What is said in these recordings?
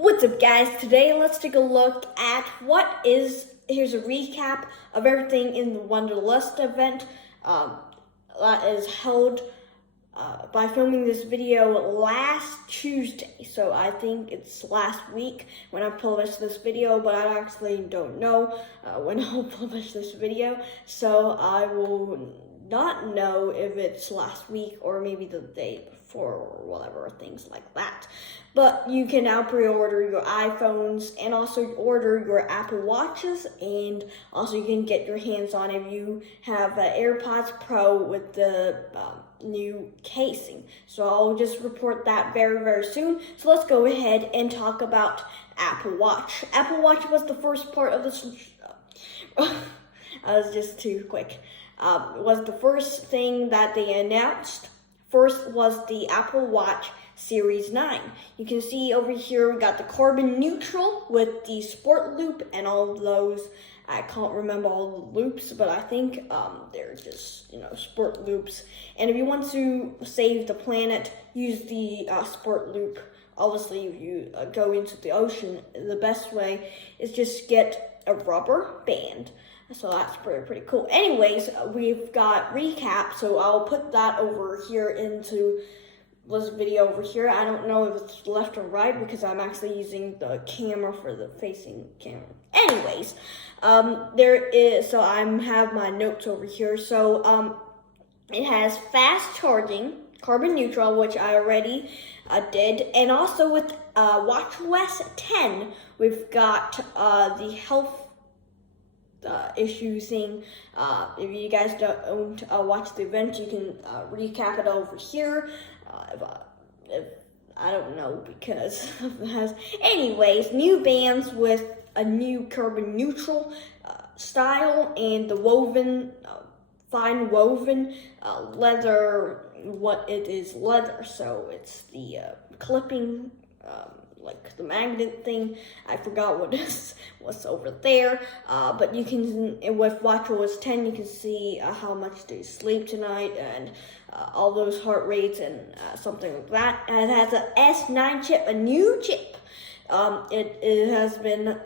What's up, guys? Today let's take a look at here's a recap of everything in the Wonderlust event that is held by filming this video last Tuesday. So I think it's last week when I published this video, but I actually don't know when I'll publish this video. So I will not know if it's last week or maybe the day before or whatever, things like that. But you can now pre-order your iPhones and also order your Apple Watches, and also you can get your hands on if you have AirPods Pro with the new casing. So I'll just report that very soon. So let's go ahead and talk about Apple Watch. Apple Watch was the first part of this. I was just too quick. Was the first thing that they announced. First was the Apple Watch Series 9. You can see over here we got the carbon neutral with the sport loop and all of those. I can't remember all the loops, but I think they're just, sport loops. And if you want to save the planet, use the sport loop. Obviously, if you go into the ocean, the best way is just get a rubber band. So that's pretty cool. Anyways, we've got recap, so I'll put that over here into this video over here. I don't know if it's left or right because I'm actually using the camera for the facing camera. Anyways, so I have my notes over here. So it has fast charging, carbon neutral, which I already did, and also with watchOS 10, we've got the health issue thing. If you guys don't watch the event, you can recap it over here. If I don't know because it has. Anyways, new bands with a new carbon neutral style and the woven, fine woven leather. What it is leather, so it's the clipping. Like the magnet thing. I forgot what's over there. But you can, with watchOS 10, you can see how much they sleep tonight and all those heart rates and something like that. And it has an S9 chip, a new chip. It has been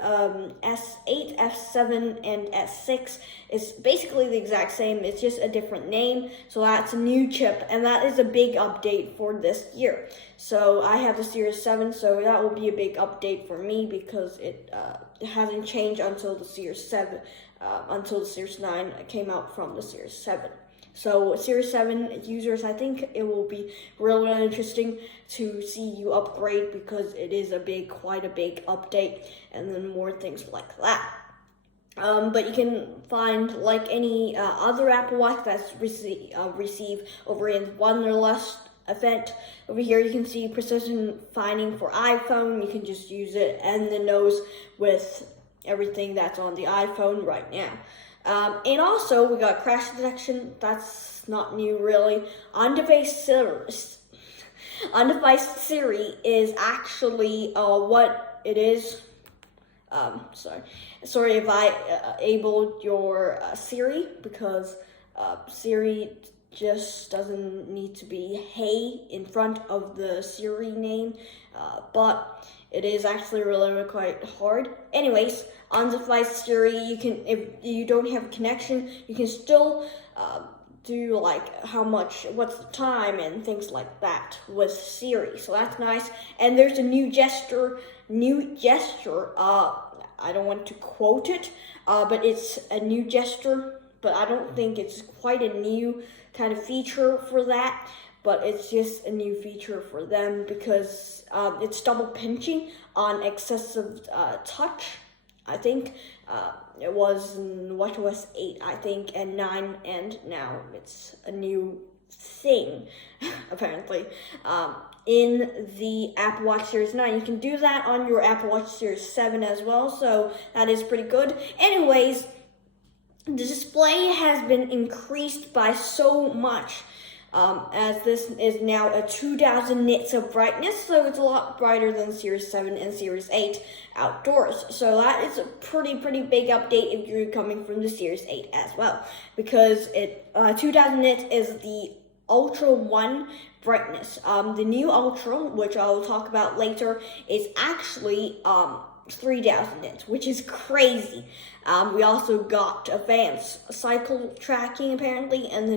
S8, F7, and S6. It's basically the exact same. It's just a different name. So that's a new chip, and that is a big update for this year. So I have the Series 7, so that will be a big update for me because it hasn't changed until the Series 7, until the Series 9 came out from the Series 7. So Series 7 users, I think it will be really interesting to see you upgrade because it is quite a big update, and then more things like that. But you can find, like any other Apple Watch that's receive over in Wonderlust event. Over here you can see precision finding for iPhone. You can just use it and the nose with everything that's on the iPhone right now. And also, we got crash detection. That's not new, really. On-device Siri is actually what it is. Sorry if I enabled your Siri, because Siri just doesn't need to be hey in front of the Siri name, but it is actually really quite hard. Anyways, on-device Siri, you can, if you don't have a connection, you can still do like what's the time and things like that with Siri. So that's nice. And there's a new gesture. I don't want to quote it, but it's a new gesture. But I don't think it's quite a new kind of feature for that. But it's just a new feature for them because it's double pinching on excessive touch. I think it was in watchOS 8, I think, and 9, and now it's a new thing, apparently. In the Apple Watch Series 9, you can do that on your Apple Watch Series 7 as well, so that is pretty good. Anyways, the display has been increased by so much. As this is now a 2000 nits of brightness, so it's a lot brighter than Series 7 and Series 8 outdoors. So that is a pretty big update if you're coming from the Series 8 as well, because 2000 nits is the Ultra 1 brightness. The new Ultra, which I'll talk about later, is actually 3,000 nits, which is crazy. We also got advanced cycle tracking apparently, and the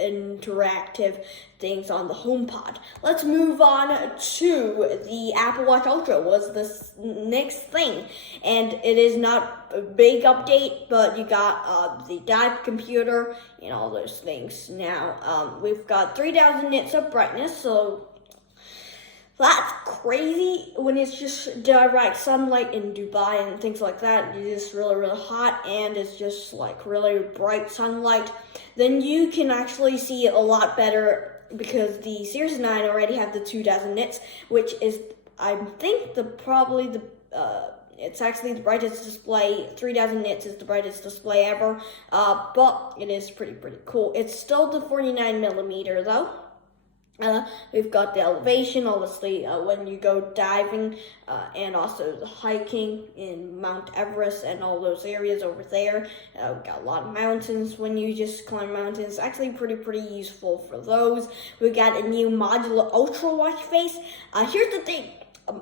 interactive things on the HomePod. Let's move on to the Apple Watch Ultra. Was this next thing, and it is not a big update, but you got the dive computer and all those things. Now we've got 3,000 nits of brightness, so that's crazy when it's just direct sunlight in Dubai and things like that. It's just really, really hot, and it's just like really bright sunlight. Then you can actually see it a lot better because the Series 9 already have the 2,000 nits, which is, I think, it's actually the brightest display. 3,000 nits is the brightest display ever, but it is pretty cool. It's still the 49 millimeter though. We've got the elevation, obviously, when you go diving, and also the hiking in Mount Everest and all those areas over there. We've got a lot of mountains when you just climb mountains. Actually, pretty useful for those. We got a new modular ultra watch face. Here's the thing.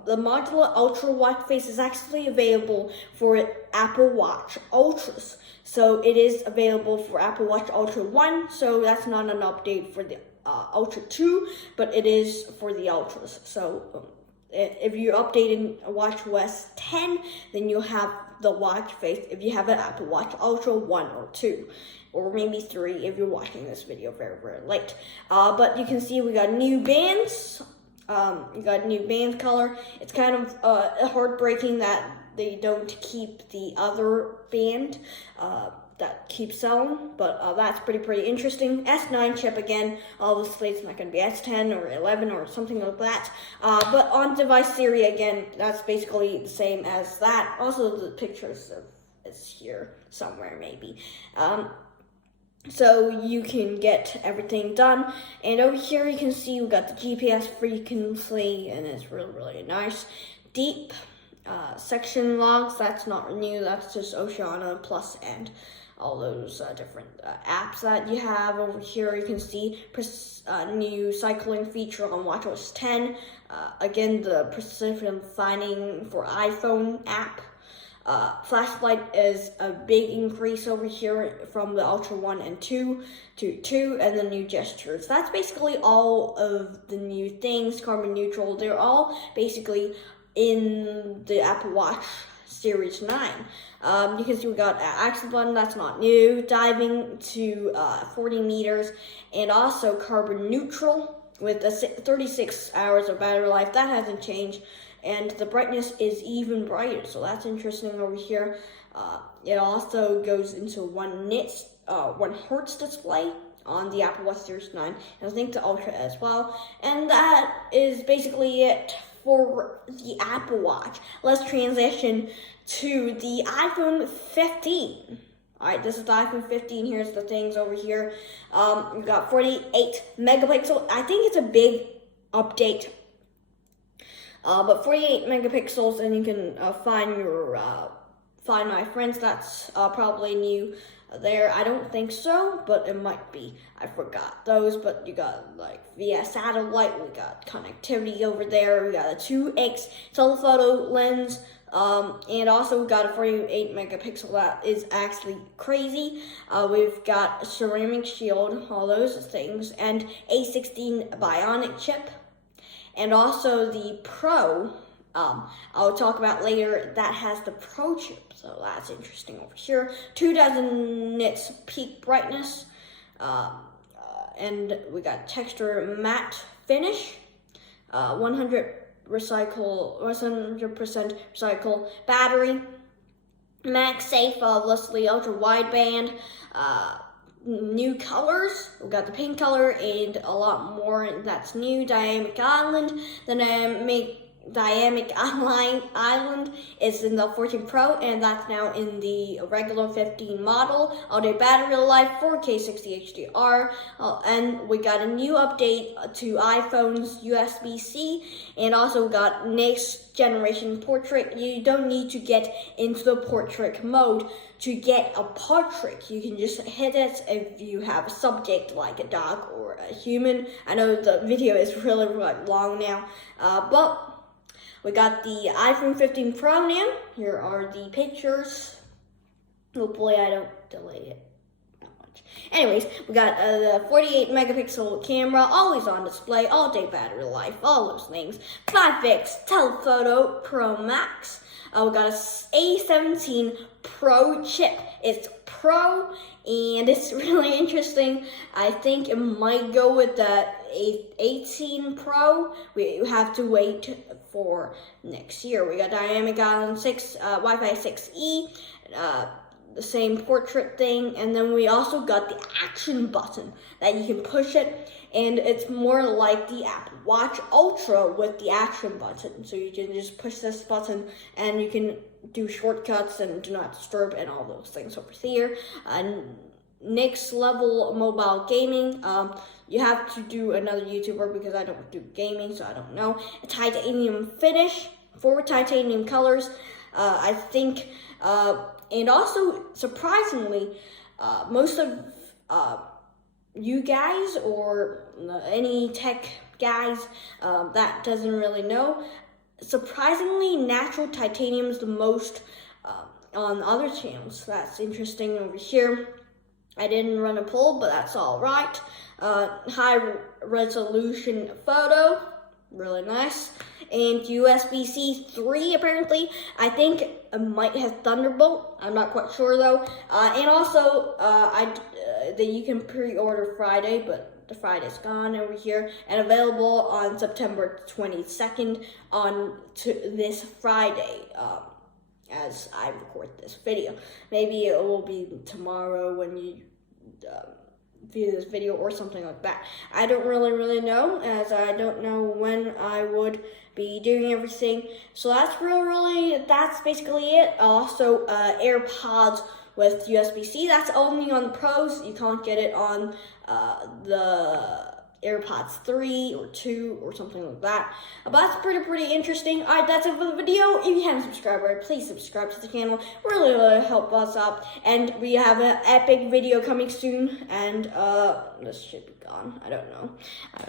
The modular ultra watch face is actually available for Apple Watch Ultras. So it is available for Apple Watch Ultra 1, so that's not an update for the Ultra 2, but it is for the Ultras. So if you're updating WatchOS 10, then you'll have the watch face if you have an Apple Watch Ultra 1 or 2, or maybe 3 if you're watching this video very late. But you can see we got new bands. You got a new band color. It's kind of heartbreaking that they don't keep the other band that keeps selling, but that's pretty interesting. S9 chip again. Obviously, it's not going to be S10 or 11 or something like that. But on device Siri again, that's basically the same as that. Also, the pictures of it's here somewhere maybe. So you can get everything done. And over here you can see we got the GPS frequency, and it's really nice. Deep section logs, that's not new, that's just Oceana Plus and all those different apps that you have. Over here you can see new cycling feature on WatchOS 10. Again, the precision finding for iPhone app. Flashlight is a big increase over here from the Ultra 1 and 2 to 2, and the new gestures. That's basically all of the new things, carbon neutral. They're all basically in the Apple Watch Series 9. You can see we got action button, that's not new. Diving to 40 meters, and also carbon neutral with the 36 hours of battery life. That hasn't changed. And the brightness is even brighter, so that's interesting over here. It also goes into 1 hertz display on the Apple Watch Series 9, and I think the Ultra as well. And that is basically it for the Apple Watch. Let's transition to the iPhone 15. Alright, this is the iPhone 15. Here's the things over here. We've got 48 megapixel. I think it's a big update. But 48 megapixels, and you can find your Find My Friends. That's probably new there. I don't think so, but it might be. I forgot those, but you got like via satellite. We got connectivity over there. We got a 2x telephoto lens. And also we got a 48 megapixel. That is actually crazy. We've got a ceramic shield, all those things, and A16 bionic chip. And also the Pro, I'll talk about later, that has the Pro chip, so that's interesting over here. 2,000 nits peak brightness, and we got texture matte finish, 100% recycle battery, MagSafe, obviously ultra wideband, new colors. We got the pink color and a lot more that's new. Dynamic Island, the dynamic Dynamic Island is in the 14 Pro, and that's now in the regular 15 model. All-day battery life, 4K 60 HDR, and we got a new update to iPhone's USB-C, and also got next generation portrait. You don't need to get into the portrait mode to get a portrait. You can just hit it if you have a subject like a dog or a human. I know the video is really long now, but we got the iPhone 15 Pro now. Here are the pictures. Hopefully I don't delay it that much. Anyways, we got the 48 megapixel camera, always on display, all day battery life, all those things. 5x telephoto Pro Max. We got a A17 Pro chip. It's Pro, and it's really interesting. I think it might go with the 18 Pro. We have to wait for next year. We got Dynamic Island 6, Wi-Fi 6E, the same portrait thing, and then we also got the action button that you can push it, and it's more like the Apple Watch Ultra with the action button. So you can just push this button and you can do shortcuts and do not disturb and all those things over here. Next level mobile gaming. You have to do another YouTuber because I don't do gaming, so I don't know. A titanium finish, 4 titanium colors. I think, and also surprisingly, most of you guys or any tech guys that doesn't really know, surprisingly, natural titanium is the most on other channels. That's interesting over here. I didn't run a poll, but that's all right. High resolution photo, really nice. And USB-C 3 apparently. I think it might have Thunderbolt. I'm not quite sure though. And also, that you can pre-order Friday, but the Friday's gone over here, and available on September 22nd on this Friday. As I record this video. Maybe it will be tomorrow when you view this video or something like that. I don't really know, as I don't know when I would be doing everything. So that's that's basically it. Also, AirPods with USB-C. That's only on the Pros. You can't get it on the AirPods 3 or 2 or something like that. But that's pretty interesting. Alright, that's it for the video. If you haven't subscribed already, please subscribe to the channel. Really help us out. And we have an epic video coming soon. And this should be gone. I don't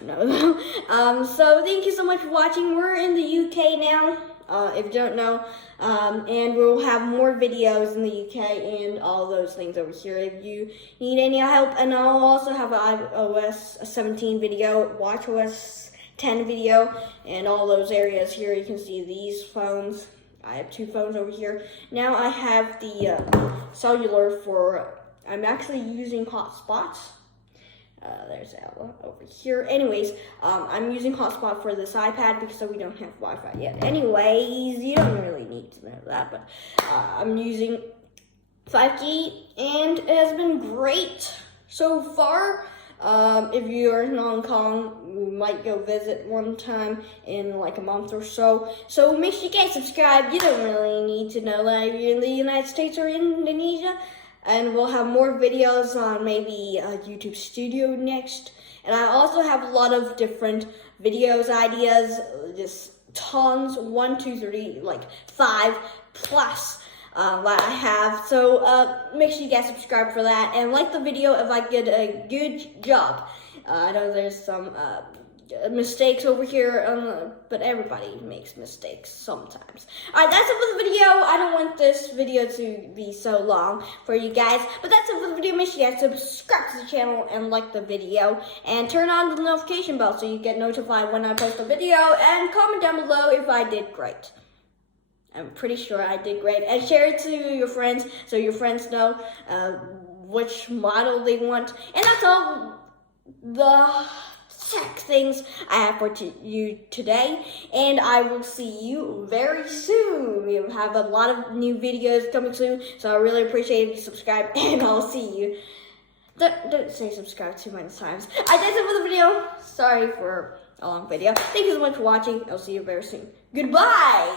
know though. So thank you so much for watching. We're in the UK now. If you don't know, and we'll have more videos in the UK and all those things over here if you need any help. And I'll also have an iOS 17 video, watchOS 10 video, and all those areas here. You can see these phones. I have 2 phones over here. Now I have the cellular for, I'm actually using hotspots. There's Ella over here. Anyways, I'm using hotspot for this iPad because we don't have Wi-Fi yet. Anyways, you don't really need to know that, but I'm using 5G, and it has been great so far. If you're in Hong Kong, you might go visit one time in like a month or so. So make sure you guys subscribe. You don't really need to know that if you're in the United States or Indonesia. And we'll have more videos on maybe YouTube Studio next. And I also have a lot of different videos, ideas, just tons, 1, 2, 3, like 5 plus that I have. So make sure you guys subscribe for that and like the video if I did a good job. I know there's some mistakes over here, but everybody makes mistakes sometimes. Alright, that's it for the video. I don't want this video to be so long for you guys, but that's it for the video. Make sure you guys subscribe to the channel and like the video, and turn on the notification bell so you get notified when I post a video, and comment down below if I did great. I'm pretty sure I did great, and share it to your friends so your friends know which model they want. And that's all the tech things I have for you today, and I will see you very soon. We have a lot of new videos coming soon, so I really appreciate if you subscribe, and I'll see you. Don't say subscribe too many times. That's it for the video. Sorry for a long video. Thank you so much for watching. I'll see you very soon. Goodbye!